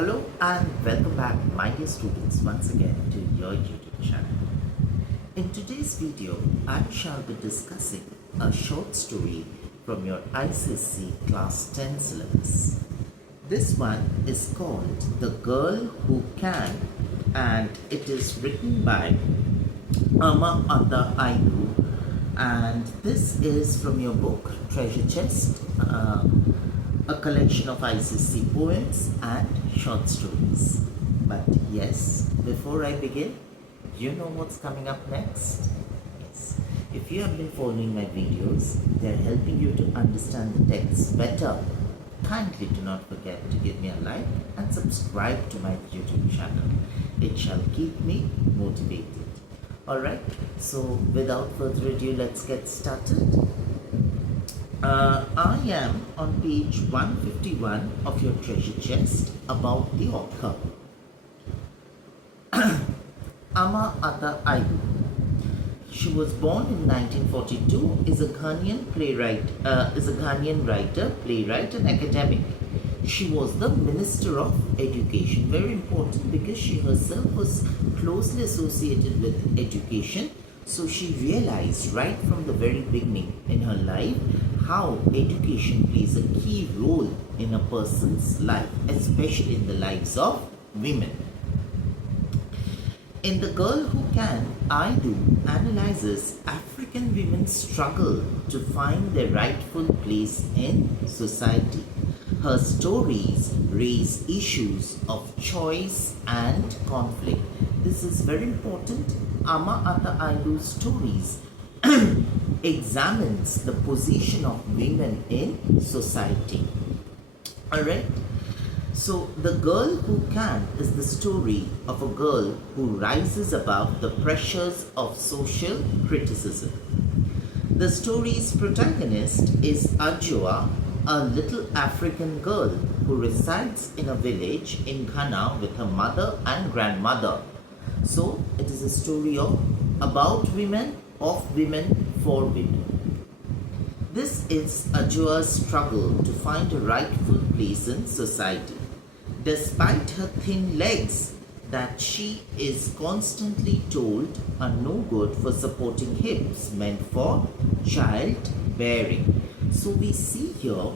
Hello and welcome back, my dear students, once again to your YouTube channel. In today's video, I shall be discussing a short story from your ICSE Class 10 syllabus. This one is called The Girl Who Can, and it is written by Aidoo, and this is from your book Treasure Chest, a collection of ICSE poems and short stories. But yes, before I begin, you know what's coming up next? Yes. If you have been following my videos, they're helping you to understand the text better. Kindly do not forget to give me a like and subscribe to my YouTube channel. It shall keep me motivated. Alright, so without further ado, let's get started. I am on page 151 of your treasure chest about the author. Aidoo. She was born in 1942, is a Ghanaian writer, playwright and academic. She was the Minister of Education. Very important because she herself was closely associated with education. So she realized right from the very beginning in her life how education plays a key role in a person's life, especially in the lives of women. In The Girl Who Can, Aidoo analyzes African women's struggle to find their rightful place in society. Her stories raise issues of choice and conflict. This is very important. Aidoo's stories examines the position of women in society. Alright? So, The Girl Who Can is the story of a girl who rises above the pressures of social criticism. The story's protagonist is Aidoo, a little African girl who resides in a village in Ghana with her mother and grandmother. So, it is a story about women, of women, for women. This is Aidoo's struggle to find a rightful place in society. Despite her thin legs that she is constantly told are no good for supporting hips meant for childbearing. So we see here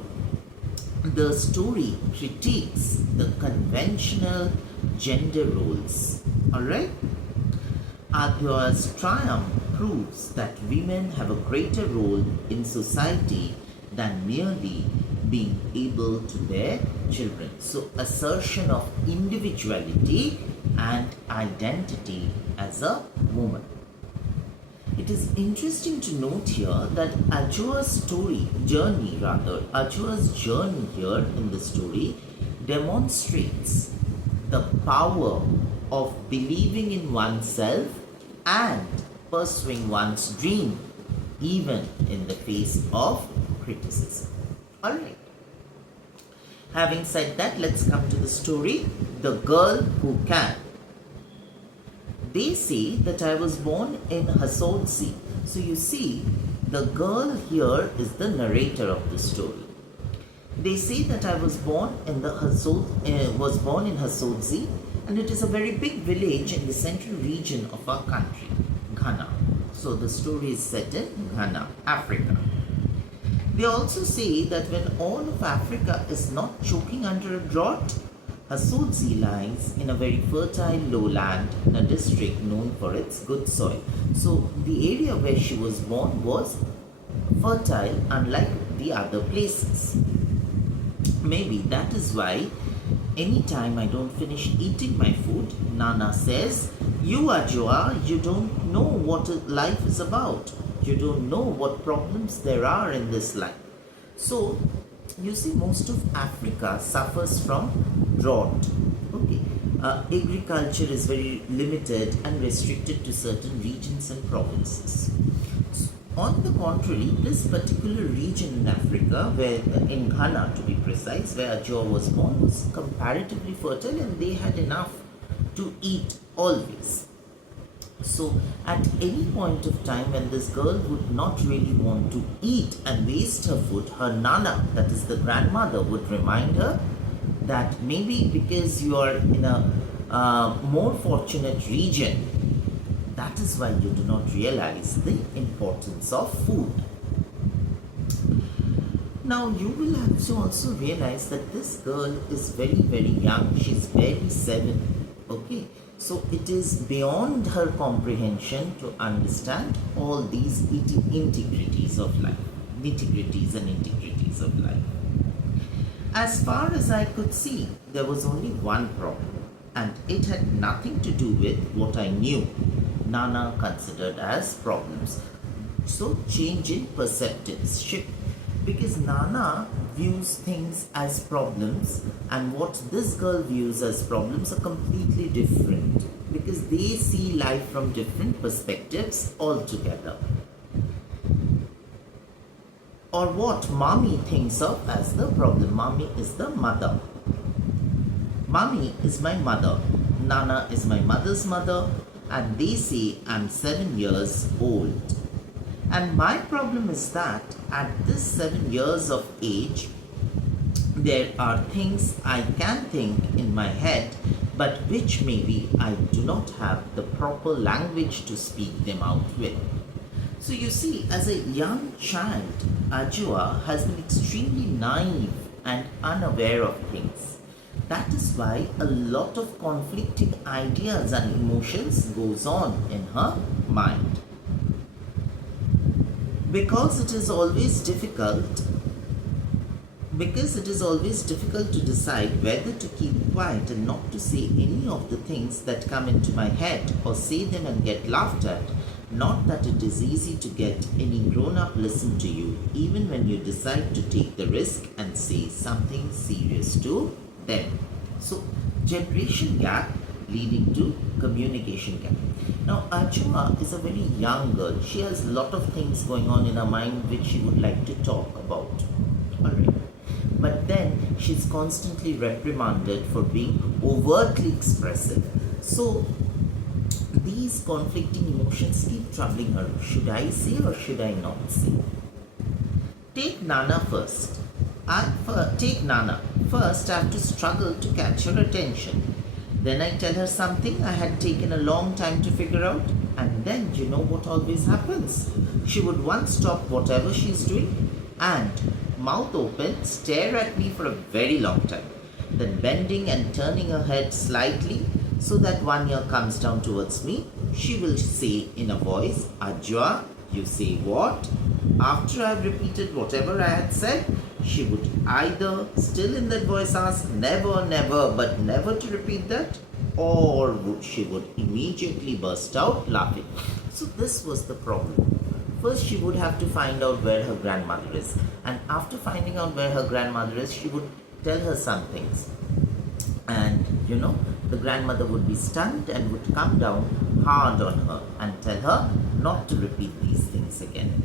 the story critiques the conventional gender roles. Alright? Aidoo's triumph proves that women have a greater role in society than merely being able to bear children. So, assertion of individuality and identity as a woman. It is interesting to note here that Aidoo's journey here in the story demonstrates the power of believing in oneself and pursuing one's dream even in the face of criticism. Alright. Having said that, let's come to the story, The Girl Who Can. They say that I was born in Hasodzi. So you see, the girl here is the narrator of the story. They say that I was born in Hasodzi, and it is a very big village in the central region of our country, Ghana. So the story is set in Ghana, Africa. They also say that when all of Africa is not choking under a drought, Hasodzi lies in a very fertile lowland in a district known for its good soil. So the area where she was born was fertile, unlike the other places. Maybe that is why anytime I don't finish eating my food, Nana says, "You Aidoo, you don't know what life is about. You don't know what problems there are in this life." So, you see, most of Africa suffers from drought. Okay, agriculture is very limited and restricted to certain regions and provinces. On the contrary, this particular region in Africa, in Ghana to be precise, where Aidoo was born, was comparatively fertile and they had enough to eat always. So at any point of time when this girl would not really want to eat and waste her food, her nana, that is the grandmother, would remind her, that maybe because you are in a more fortunate region, that is why you do not realize the importance of food. Now you will have to also realize that this girl is very very young. She's barely 7. Okay, so it is beyond her comprehension to understand all these integrities of life, nitty-gritties and integrities of life. As far as I could see, there was only one problem, and it had nothing to do with what I knew Nana considered as problems. So, change in perceptive, because Nana views things as problems, and what this girl views as problems are completely different, because they see life from different perspectives altogether. Or what mommy thinks of as the problem. Mommy is the mother. Mommy is my mother. Nana is my mother's mother, and they say I'm 7 years old. And my problem is that at this 7 years of age, there are things I can think in my head, but which maybe I do not have the proper language to speak them out with. So you see, as a young child, Ajua has been extremely naive and unaware of things. That is why a lot of conflicting ideas and emotions goes on in her mind. Because it is always difficult to decide whether to keep quiet and not to say any of the things that come into my head, or say them and get laughed at. Not that it is easy to get any grown-up listen to you, even when you decide to take the risk and say something serious to them. So, generation gap leading to communication gap. Now, Ajua is a very young girl. She has a lot of things going on in her mind which she would like to talk about. Alright. But then she's constantly reprimanded for being overtly expressive. So, these conflicting emotions keep troubling her. Should I say or should I not say? Take Nana first. Take Nana. First, I have to struggle to catch her attention. Then I tell her something I had taken a long time to figure out, and then you know what always happens? She would once stop whatever she's doing and, mouth open, stare at me for a very long time. Then bending and turning her head slightly so that one ear comes down towards me, she will say in a voice, Ajwa, you say what? After I've repeated whatever I had said, she would either still in that voice ask, never, never, but never to repeat that, or she would immediately burst out laughing. So this was the problem. First, she would have to find out where her grandmother is, and after finding out where her grandmother is, she would tell her some things. And the grandmother would be stunned and would come down hard on her and tell her not to repeat these things again.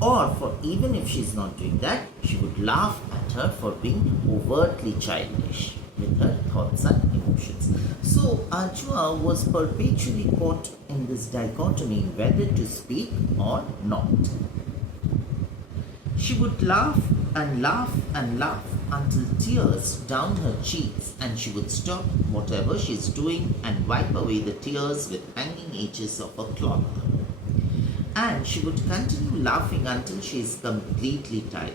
Or for even if she's not doing that, she would laugh at her for being overtly childish with her thoughts and emotions. So Ajwa was perpetually caught in this dichotomy whether to speak or not. She would laugh and laugh and laugh until tears down her cheeks, and she would stop whatever she's doing and wipe away the tears with hanging edges of a cloth. And she would continue laughing until she is completely tired.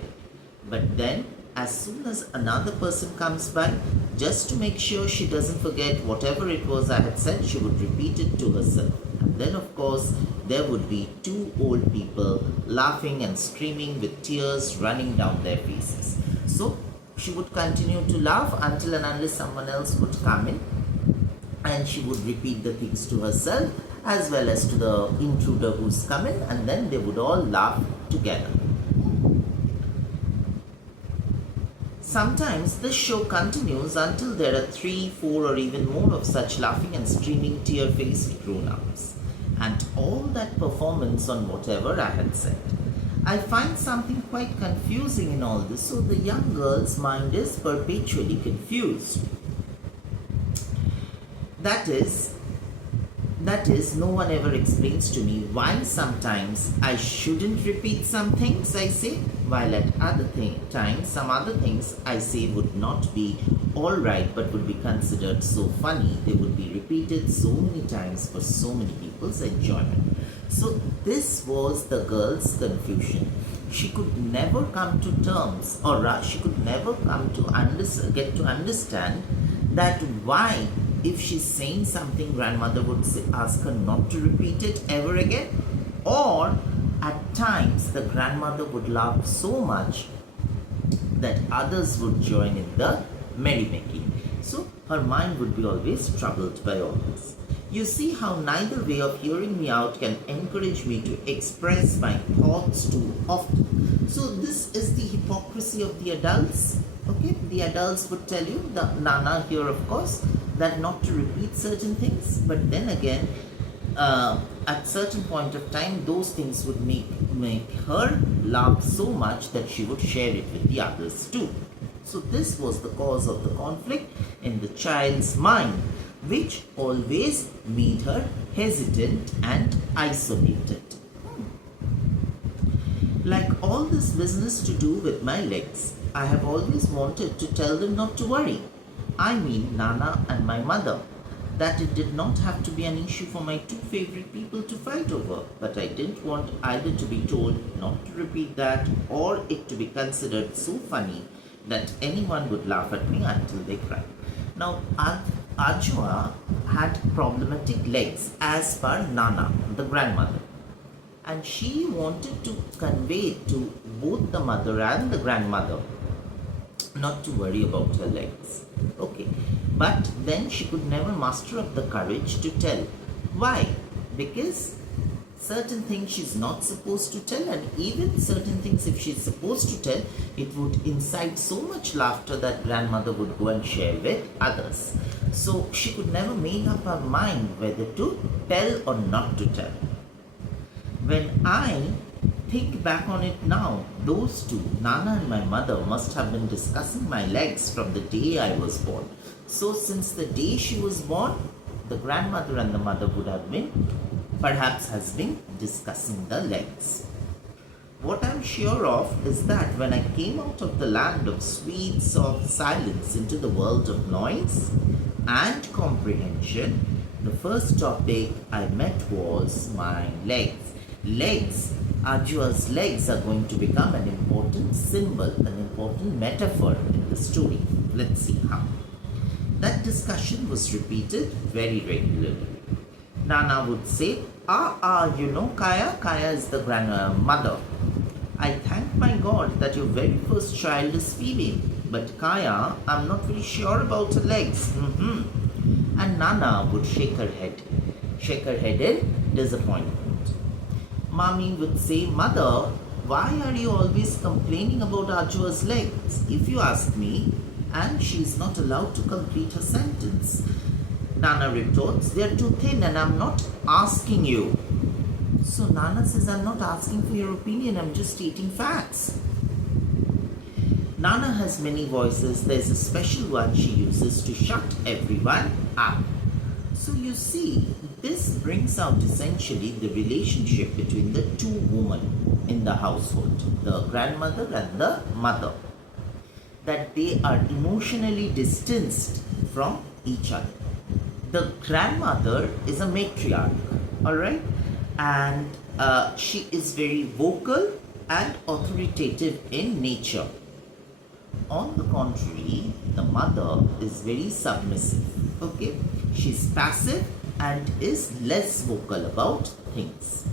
But then, as soon as another person comes by, just to make sure she doesn't forget whatever it was I had said, she would repeat it to herself. And then, of course, there would be two old people laughing and screaming with tears running down their faces. So, she would continue to laugh until and unless someone else would come in, and she would repeat the things to herself as well as to the intruder who's come in, and then they would all laugh together. Sometimes this show continues until there are 3, 4 or even more of such laughing and screaming tear-faced grown-ups, and all that performance on whatever I had said. I find something quite confusing in all this, so the young girl's mind is perpetually confused. That is, That is, no one ever explains to me why sometimes I shouldn't repeat some things I say, while at other times some other things I say would not be alright but would be considered so funny they would be repeated so many times for so many people's enjoyment. So this was the girl's confusion. She could never come to terms, or she could never come to get to understand that why, if she's saying something, grandmother would ask her not to repeat it ever again, or at times the grandmother would laugh so much that others would join in the merrymaking. So her mind would be always troubled by all this. You see how neither way of hearing me out can encourage me to express my thoughts too often. So this is the hypocrisy of the adults. Okay, the adults would tell you, the Nana here of course, that not to repeat certain things, but then again, at certain point of time, those things would make her laugh so much that she would share it with the others too. So this was the cause of the conflict in the child's mind, which always made her hesitant and isolated. Like all this business to do with my legs, I have always wanted to tell them not to worry. I mean Nana and my mother, that it did not have to be an issue for my two favorite people to fight over, but I didn't want either to be told not to repeat that or it to be considered so funny that anyone would laugh at me until they cried. Now, Ajwa had problematic legs as per Nana, the grandmother, and she wanted to convey to both the mother and the grandmother not to worry about her legs. Okay, but then she could never muster up the courage to tell. Why? Because certain things she's not supposed to tell, and even certain things if she's supposed to tell, it would incite so much laughter that grandmother would go and share with others. So she could never make up her mind whether to tell or not to tell. When I think back on it now, those two, Nana and my mother, must have been discussing my legs from the day I was born. So since the day she was born, the grandmother and the mother would have been, perhaps has been discussing the legs. What I'm sure of is that when I came out of the land of sweet, soft silence into the world of noise and comprehension, the first topic I met was my legs. Legs, Ajwa's legs are going to become an important symbol, an important metaphor in the story. Let's see how. That discussion was repeated very regularly. Nana would say, you know Kaya? Kaya is the grandmother. I thank my God that your very first child is female. But Kaya, I'm not very sure about her legs. And Nana would shake her head in disappointment. Mommy would say, Mother, why are you always complaining about Ajwa's legs? If you ask me, and she is not allowed to complete her sentence. Nana retorts, they are too thin and I'm not asking you. So Nana says, I'm not asking for your opinion, I'm just stating facts. Nana has many voices. There's a special one she uses to shut everyone up. So you see, this brings out essentially the relationship between the two women in the household, the grandmother and the mother, that they are emotionally distanced from each other. The grandmother is a matriarch, alright, and she is very vocal and authoritative in nature. On the contrary, the mother is very submissive, okay? She's passive and is less vocal about things.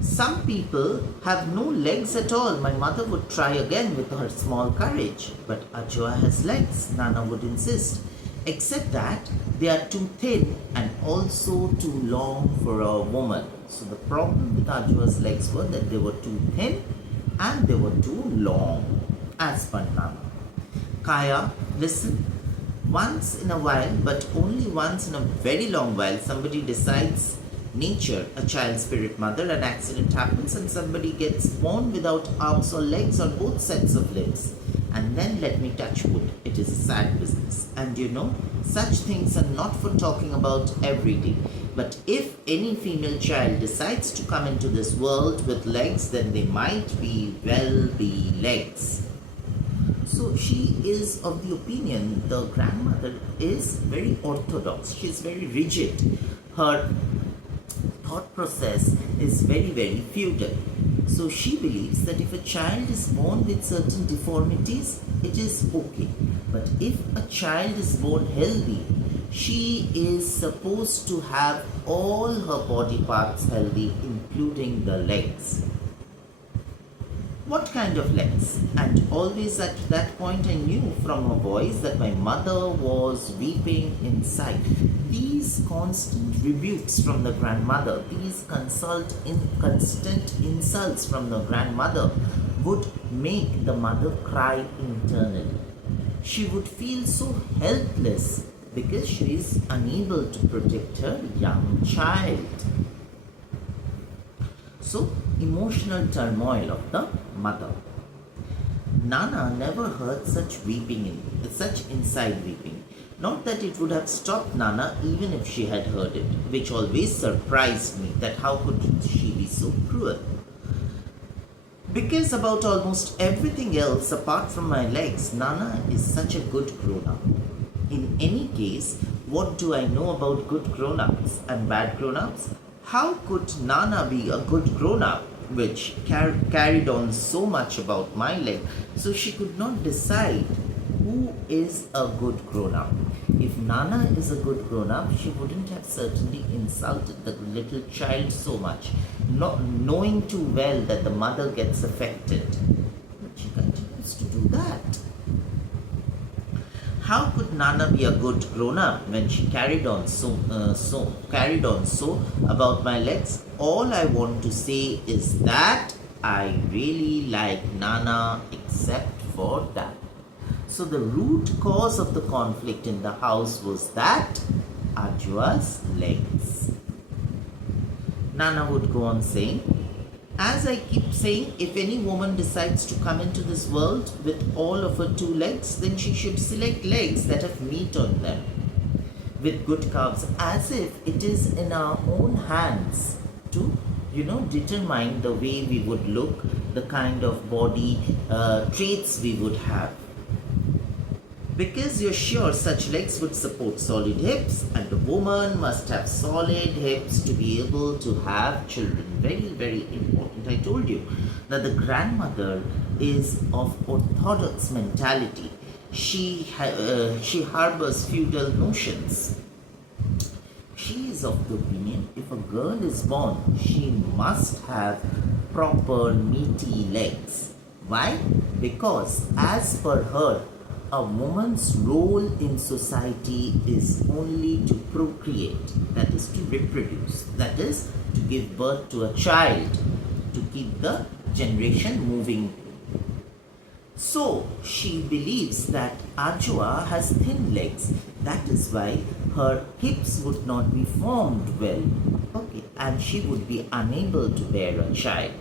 Some people have no legs at all. My mother would try again with her small courage. But Ajwa has legs, Nana would insist. Except that they are too thin and also too long for a woman. So the problem with Ajwa's legs was that they were too thin and they were too long, as per Nana. Kaya, listen. Once in a while, but only once in a very long while, somebody decides nature, a child spirit mother, an accident happens and somebody gets born without arms or legs or both sets of limbs. And then let me touch wood. It is a sad business. And such things are not for talking about every day. But if any female child decides to come into this world with legs, then they might be legs. So she is of the opinion the grandmother is very orthodox. She is very rigid. Her thought process is very feudal. So she believes that if a child is born with certain deformities, it is okay. But if a child is born healthy, she is supposed to have all her body parts healthy, including the legs. What kind of legs? And always at that point I knew from her voice that my mother was weeping inside. These constant rebukes from the grandmother, these constant insults from the grandmother would make the mother cry internally. She would feel so helpless because she is unable to protect her young child. So, emotional turmoil of the mother. Nana never heard such such inside weeping. Not that it would have stopped Nana even if she had heard it, which always surprised me that how could she be so cruel. Because about almost everything else apart from my legs, Nana is such a good grown-up. In any case, what do I know about good grown-ups and bad grown-ups? How could Nana be a good grown-up which carried on so much about my leg, so she could not decide who is a good grown-up? If Nana is a good grown-up, she wouldn't have certainly insulted the little child so much, not knowing too well that the mother gets affected. But she continues to do that. How could Nana be a good grown-up when she carried on so about my legs? All I want to say is that I really like Nana except for that. So the root cause of the conflict in the house was that Ajua's legs. Nana would go on saying, as I keep saying, if any woman decides to come into this world with all of her 2 legs, then she should select legs that have meat on them, with good calves, as if it is in our own hands to, determine the way we would look, the kind of body traits we would have. Because you're sure such legs would support solid hips, and a woman must have solid hips to be able to have children. Very important. I told you that the grandmother is of orthodox mentality. She harbors feudal notions. She is of the opinion if a girl is born, she must have proper meaty legs. Why? Because as per her, a woman's role in society is only to procreate, that is to reproduce, that is to give birth to a child, to keep the generation moving. So she believes that Ajua has thin legs, that is why her hips would not be formed well, and she would be unable to bear a child.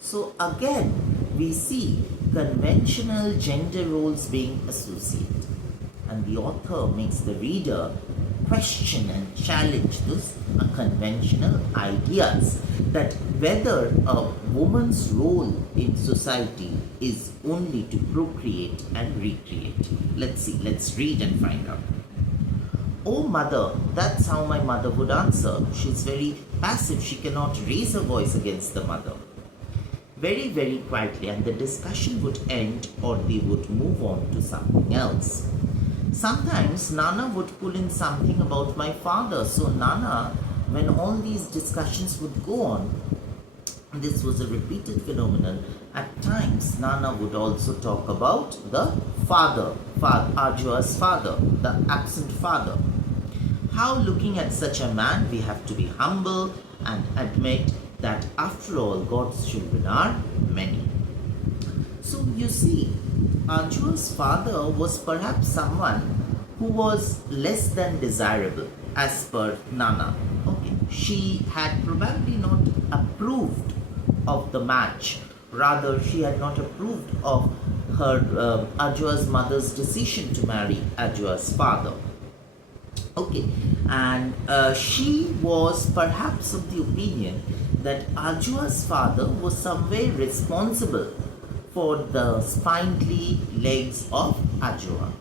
So again, we see conventional gender roles being associated, and the author makes the reader question and challenge those conventional ideas, that whether a woman's role in society is only to procreate and recreate. Let's read and find out. Oh mother, that's how my mother would answer. She's very passive, she cannot raise her voice against the mother. Very quietly, and the discussion would end or they would move on to something else. Sometimes Nana would pull in something about my father. So Nana, when all these discussions would go on, this was a repeated phenomenon. At times, Nana would also talk about the father, Ajua's father, the absent father. How looking at such a man, we have to be humble and admit that after all, God's children are many. So you see, Ajua's father was perhaps someone who was less than desirable as per Nana. She had probably not approved of the match. Rather, she had not approved of Ajua's mother's decision to marry Ajua's father. Okay, and she was perhaps of the opinion that Ajua's father was some way responsible for the spindly legs of Ajua.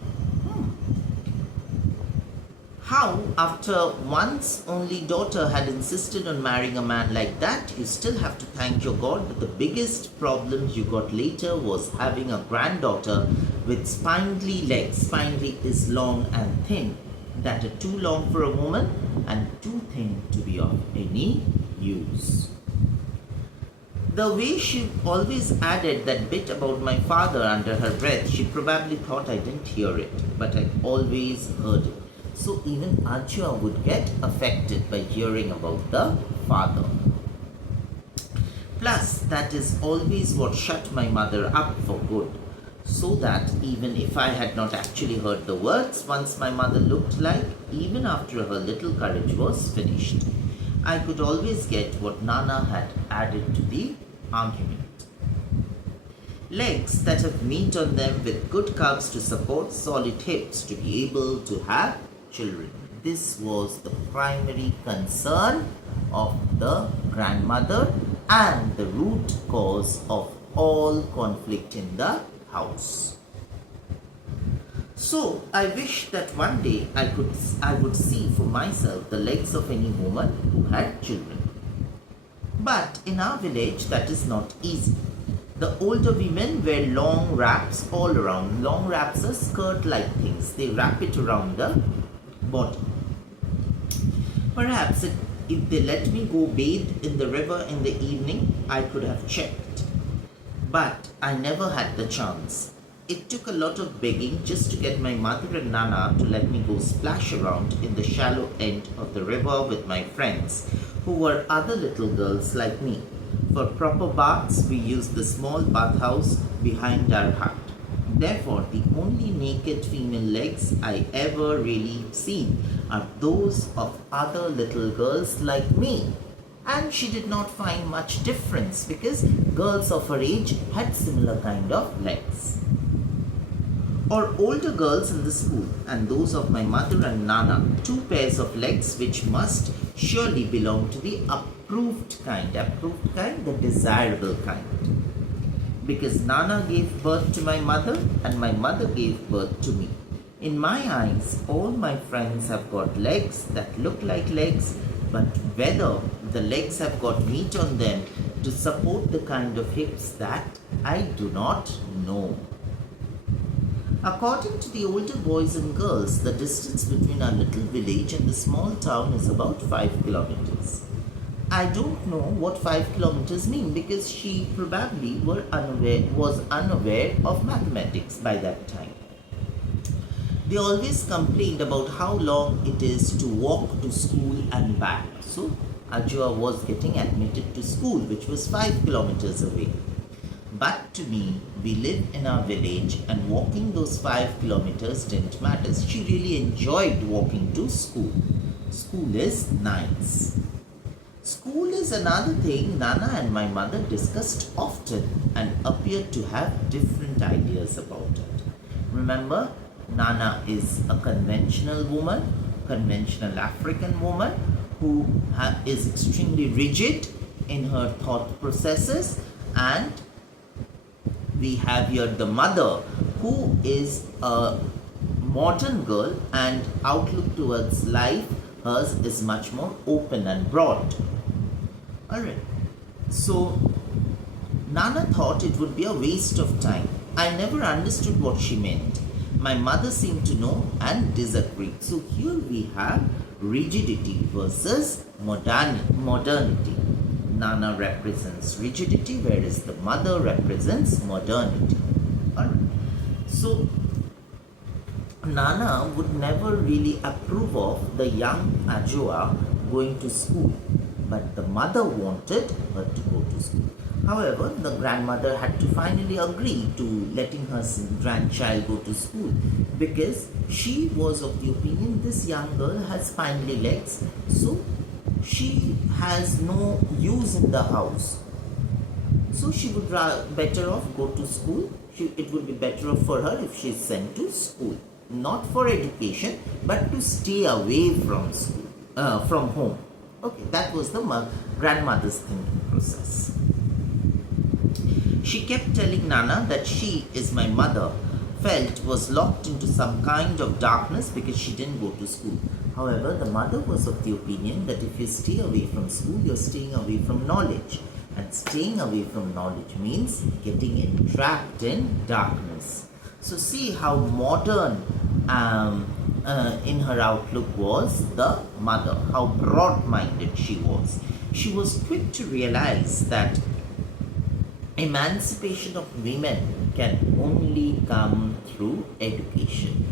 How, after one's only daughter had insisted on marrying a man like that, you still have to thank your God that the biggest problem you got later was having a granddaughter with spindly legs. Spindly is long and thin, that are too long for a woman and too thin to be of any use. The way she always added that bit about my father under her breath, she probably thought I didn't hear it, but I always heard it. So even Ajua would get affected by hearing about the father. Plus, that is always what shut my mother up for good. So that even if I had not actually heard the words, once my mother looked like, even after her little courage was finished, I could always get what Nana had added to the argument. Legs that have meat on them with good calves to support solid hips to be able to have children. This was the primary concern of the grandmother and the root cause of all conflict in the house. So I wish that one day I would see for myself the legs of any woman who had children. But in our village that is not easy. The older women wear long wraps all around. Long wraps are skirt-like things. They wrap it around the body. Perhaps if they let me go bathe in the river in the evening, I could have checked. But I never had the chance. It took a lot of begging just to get my mother and Nana to let me go splash around in the shallow end of the river with my friends, who were other little girls like me. For proper baths, we used the small bathhouse behind our hut. Therefore, the only naked female legs I ever really seen are those of other little girls like me. And she did not find much difference because girls of her age had similar kind of legs. Or older girls in the school and those of my mother and Nana, two pairs of legs which must surely belong to the approved kind, the desirable kind. Because Nana gave birth to my mother and my mother gave birth to me. In my eyes, all my friends have got legs that look like legs, but whether the legs have got meat on them to support the kind of hips that I do not know. According to the older boys and girls, the distance between our little village and the small town is about 5 kilometers. I don't know what 5 kilometers mean because she probably was unaware of mathematics by that time. They always complained about how long it is to walk to school and back. So Ajua was getting admitted to school, which was 5 kilometers away. But to me, we lived in our village and walking those 5 kilometers didn't matter. She really enjoyed walking to school. School is nice. School is another thing Nana and my mother discussed often and appeared to have different ideas about it. Remember, Nana is a conventional woman, conventional African woman who is extremely rigid in her thought processes, and we have here the mother who is a modern girl and outlook towards life, hers is much more open and broad. Alright, so Nana thought it would be a waste of time. I never understood what she meant. My mother seemed to know and disagreed. So here we have rigidity versus modernity. Nana represents rigidity, whereas the mother represents modernity. Alright. So Nana would never really approve of the young Ajua going to school, but the mother wanted her to go to school. However, the grandmother had to finally agree to letting her grandchild go to school because she was of the opinion this young girl has spindly legs, so she has no use in the house. So she would better off go to school. it would be better off for her if she is sent to school. Not for education, but to stay away from school, from home. Okay, that was the grandmother's thinking process. She kept telling Nana that she is my mother, felt was locked into some kind of darkness because she didn't go to school. However, the mother was of the opinion that if you stay away from school, you're staying away from knowledge. And staying away from knowledge means getting entrapped in darkness. So see how modern in her outlook was the mother, how broad-minded she was. She was quick to realize that emancipation of women can only come through education.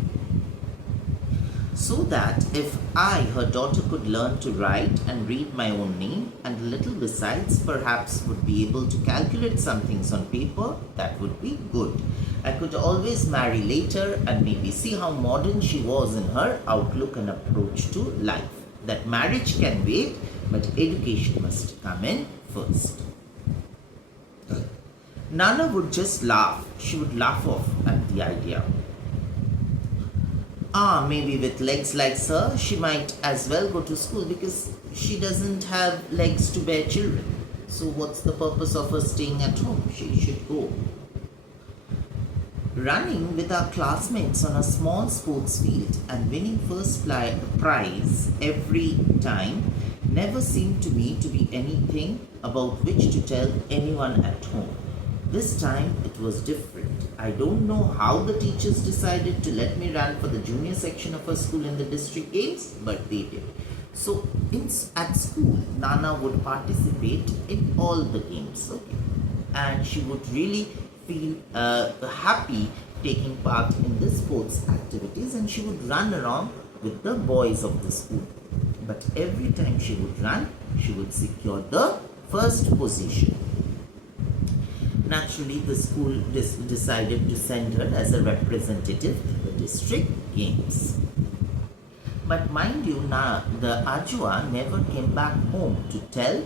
So that if I, her daughter, could learn to write and read my own name and a little besides, perhaps would be able to calculate some things on paper, that would be good. I could always marry later and maybe see how modern she was in her outlook and approach to life. That marriage can wait, but education must come in first. Nana would just laugh. She would laugh off at the idea. Maybe with legs like her, she might as well go to school because she doesn't have legs to bear children. So what's the purpose of her staying at home? She should go. Running with our classmates on a small sports field and winning first prize every time never seemed to me to be anything about which to tell anyone at home. This time it was different. I don't know how the teachers decided to let me run for the junior section of her school in the district games, but they did. So at school, Nana would participate in all the games, okay? And she would really feel happy taking part in the sports activities, and she would run around with the boys of the school. But every time she would run, she would secure the first position. Naturally, the school decided to send her as a representative in the district games. But mind you, the Ajua never came back home to tell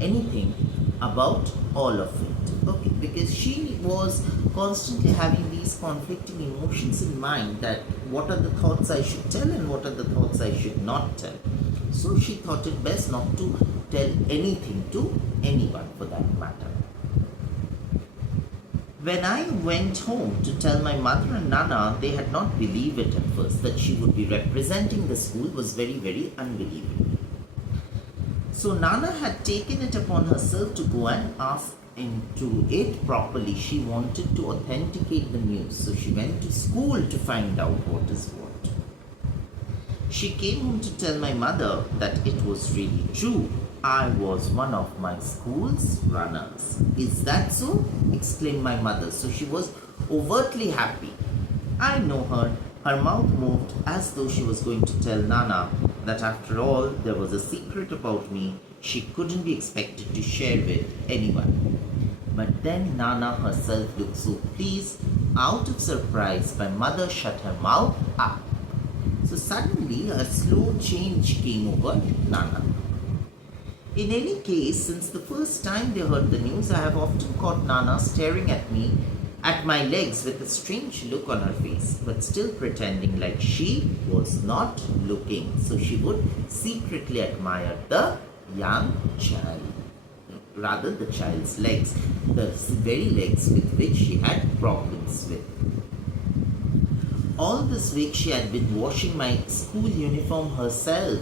anything about all of it. Okay, because she was constantly having these conflicting emotions in mind, that what are the thoughts I should tell and what are the thoughts I should not tell. So she thought it best not to tell anything to anyone for that matter. When I went home to tell my mother and Nana, they had not believed it at first. That she would be representing the school was very, very unbelievable. So Nana had taken it upon herself to go and ask into it properly. She wanted to authenticate the news. So she went to school to find out what is what. She came home to tell my mother that it was really true. I was one of my school's runners. Is that so? Exclaimed my mother. So she was overtly happy. I know her. Her mouth moved as though she was going to tell Nana that after all there was a secret about me she couldn't be expected to share with anyone. But then Nana herself looked so pleased. Out of surprise, my mother shut her mouth up. So suddenly a slow change came over Nana. In any case, since the first time they heard the news, I have often caught Nana staring at me, at my legs with a strange look on her face, but still pretending like she was not looking. So she would secretly admire the young child, rather the child's legs, the very legs with which she had problems with. All this week she had been washing my school uniform herself.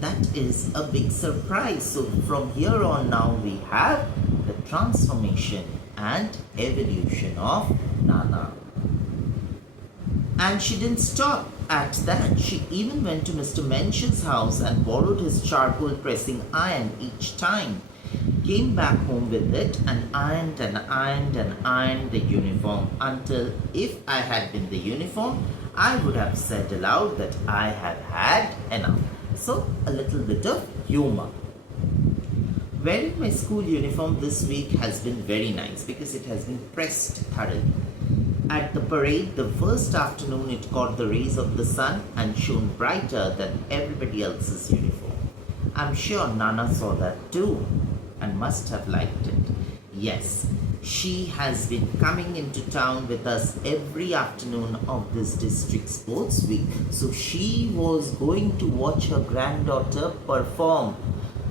That is a big surprise. So from here on now we have the transformation and evolution of Nana. And she didn't stop at that. She even went to Mr. Mensch's house and borrowed his charcoal pressing iron each time. Came back home with it and ironed and ironed and ironed the uniform until if I had been the uniform, I would have said aloud that I have had enough. So, a little bit of humor. Wearing my school uniform this week has been very nice because it has been pressed thoroughly. At the parade, the first afternoon it caught the rays of the sun and shone brighter than everybody else's uniform. I'm sure Nana saw that too and must have liked it. Yes, She has been coming into town with us every afternoon of this district sports week. So she was going to watch her granddaughter perform.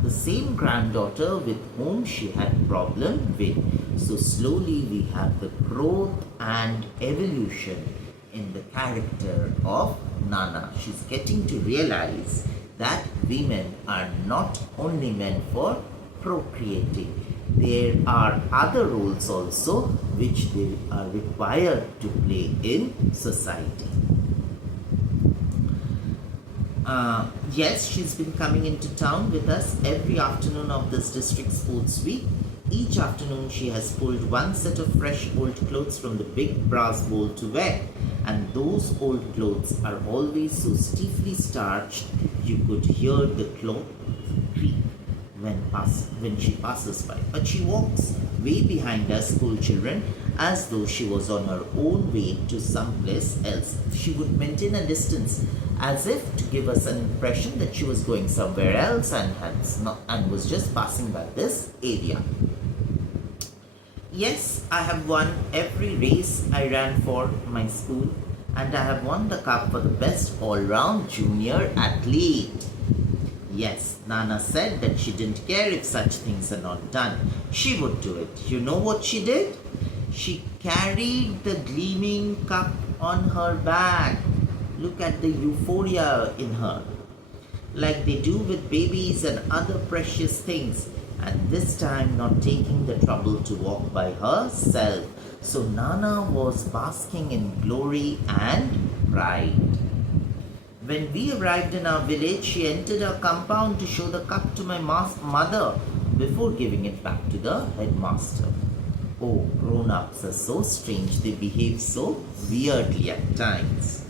The same granddaughter with whom she had problem with. So slowly we have the growth and evolution in the character of Nana. She's getting to realize that women are not only meant for procreating. There are other roles also which they are required to play in society. Yes, she's been coming into town with us every afternoon of this district sports week. Each afternoon she has pulled one set of fresh old clothes from the big brass bowl to wear, and those old clothes are always so stiffly starched you could hear the cloth creak when she passes by. But she walks way behind us school children as though she was on her own way to someplace else. She would maintain a distance as if to give us an impression that she was going somewhere else and was just passing by this area. Yes, I have won every race I ran for my school, and I have won the cup for the best all-round junior athlete. Yes, Nana said that she didn't care if such things are not done. She would do it. You know what she did? She carried the gleaming cup on her back. Look at the euphoria in her. Like they do with babies and other precious things. And this time not taking the trouble to walk by herself. So Nana was basking in glory and pride. When we arrived in our village, she entered our compound to show the cup to my mother before giving it back to the headmaster. Oh, grown-ups are so strange. They behave so weirdly at times.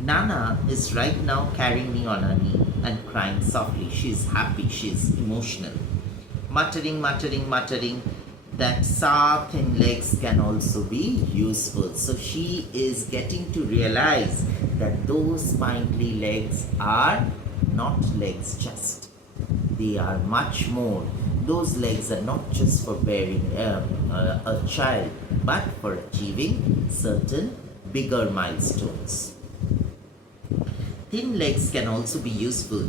Nana is right now carrying me on her knee and crying softly. She's happy. She's emotional. Muttering, that sour thin legs can also be useful. So she is getting to realize that those spindly legs are not legs just. They are much more. Those legs are not just for bearing a child, but for achieving certain bigger milestones. Thin legs can also be useful.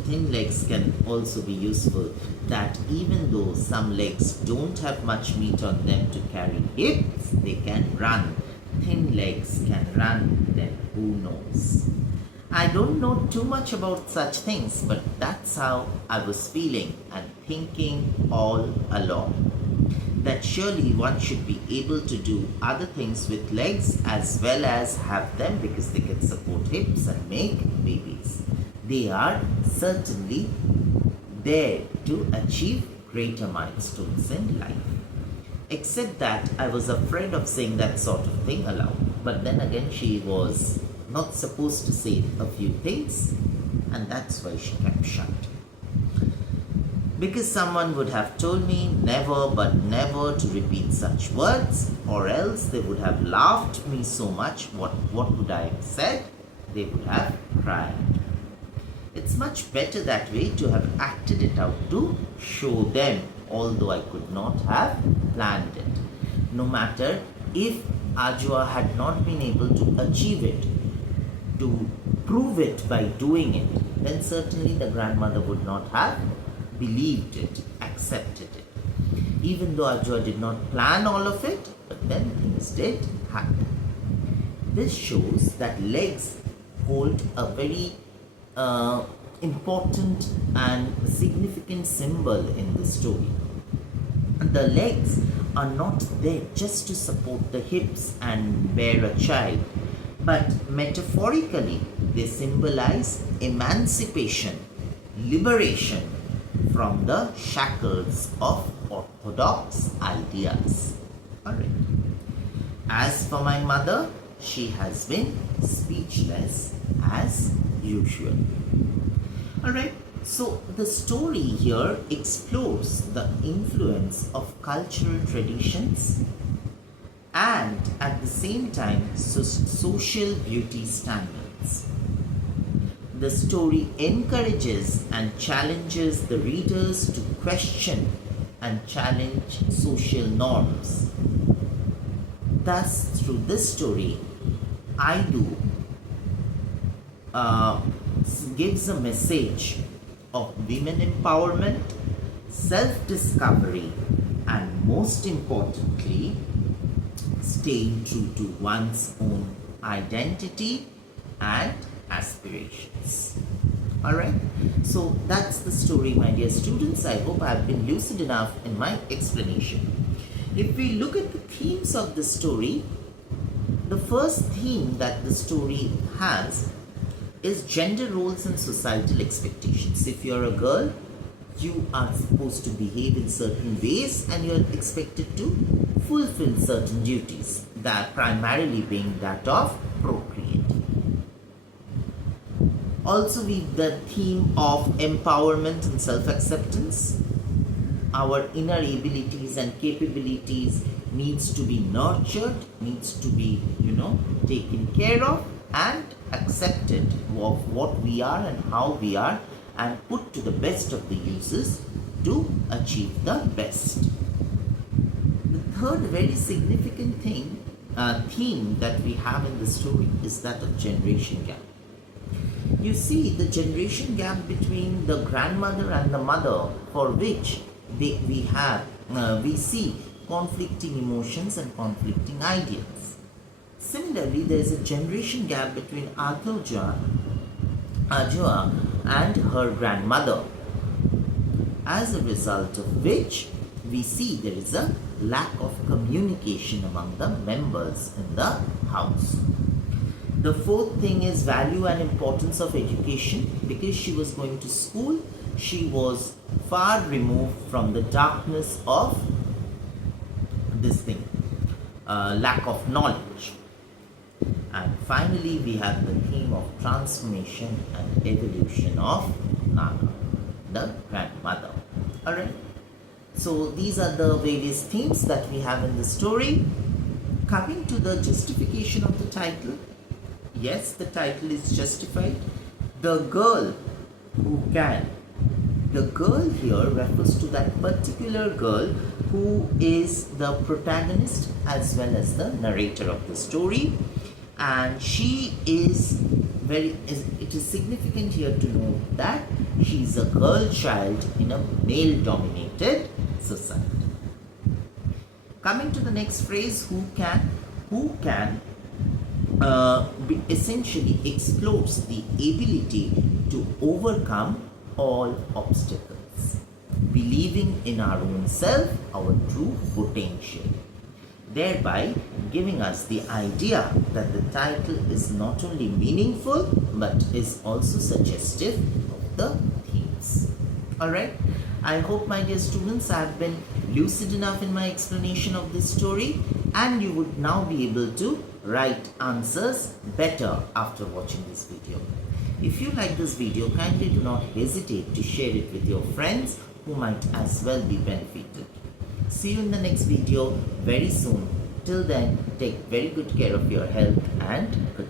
That even though some legs don't have much meat on them to carry hips, they can run. Thin legs can run them. Who knows? I don't know too much about such things, but that's how I was feeling and thinking all along. That surely one should be able to do other things with legs as well as have them, because they can support hips and make babies. They are certainly there to achieve greater milestones in life. Except that I was afraid of saying that sort of thing aloud. But then again, she was not supposed to say a few things, and that's why she kept shut. Because someone would have told me never but never to repeat such words, or else they would have laughed me so much. What would I have said? They would have cried. It's much better that way, to have acted it out to show them, although I could not have planned it. No matter if Ajwa had not been able to achieve it, to prove it by doing it, then certainly the grandmother would not have believed it, accepted it. Even though Ajwa did not plan all of it, but then things did happen. This shows that legs hold a very important and significant symbol in the story. The legs are not there just to support the hips and bear a child, but metaphorically they symbolize emancipation, liberation from the shackles of orthodox ideas. Alright. As for my mother, she has been speechless as usual. Alright, so the story here explores the influence of cultural traditions and at the same time social beauty standards. The story encourages and challenges the readers to question and challenge social norms. Thus, through this story, Aidoo gives a message of women empowerment, self-discovery, and most importantly, staying true to one's own identity and aspirations. Alright, so that's the story, my dear students. I hope I have been lucid enough in my explanation. If we look at the themes of the story, the first theme that the story has is gender roles and societal expectations. If you're a girl, you are supposed to behave in certain ways and you're expected to fulfill certain duties, that primarily being that of procreating. Also, the theme of empowerment and self-acceptance. Our inner abilities and capabilities needs to be nurtured, needs to be, taken care of and accepted of what we are and how we are, and put to the best of the uses to achieve the best. The third very significant theme that we have in the story is that of generation gap. You see, the generation gap between the grandmother and the mother, for which we see conflicting emotions and conflicting ideas. Similarly, there is a generation gap between Ajua and her grandmother, as a result of which we see there is a lack of communication among the members in the house. The fourth thing is value and importance of education. Because she was going to school, she was far removed from the darkness of this thing, lack of knowledge. And finally, we have the theme of transformation and evolution of Nana, the grandmother. Alright, so these are the various themes that we have in the story. Coming to the justification of the title, yes, the title is justified. The girl who can. The girl here refers to that particular girl who is the protagonist as well as the narrator of the story. And she is it is significant here to note that she is a girl child in a male dominated society. Coming to the next phrase, who can essentially explores the ability to overcome all obstacles, believing in our own self, our true potential, thereby giving us the idea that the title is not only meaningful but is also suggestive of the themes. Alright, I hope, my dear students, I have been lucid enough in my explanation of this story, and you would now be able to write answers better after watching this video. If you like this video, kindly do not hesitate to share it with your friends who might as well be benefited. See you in the next video very soon. Till then, take very good care of your health and good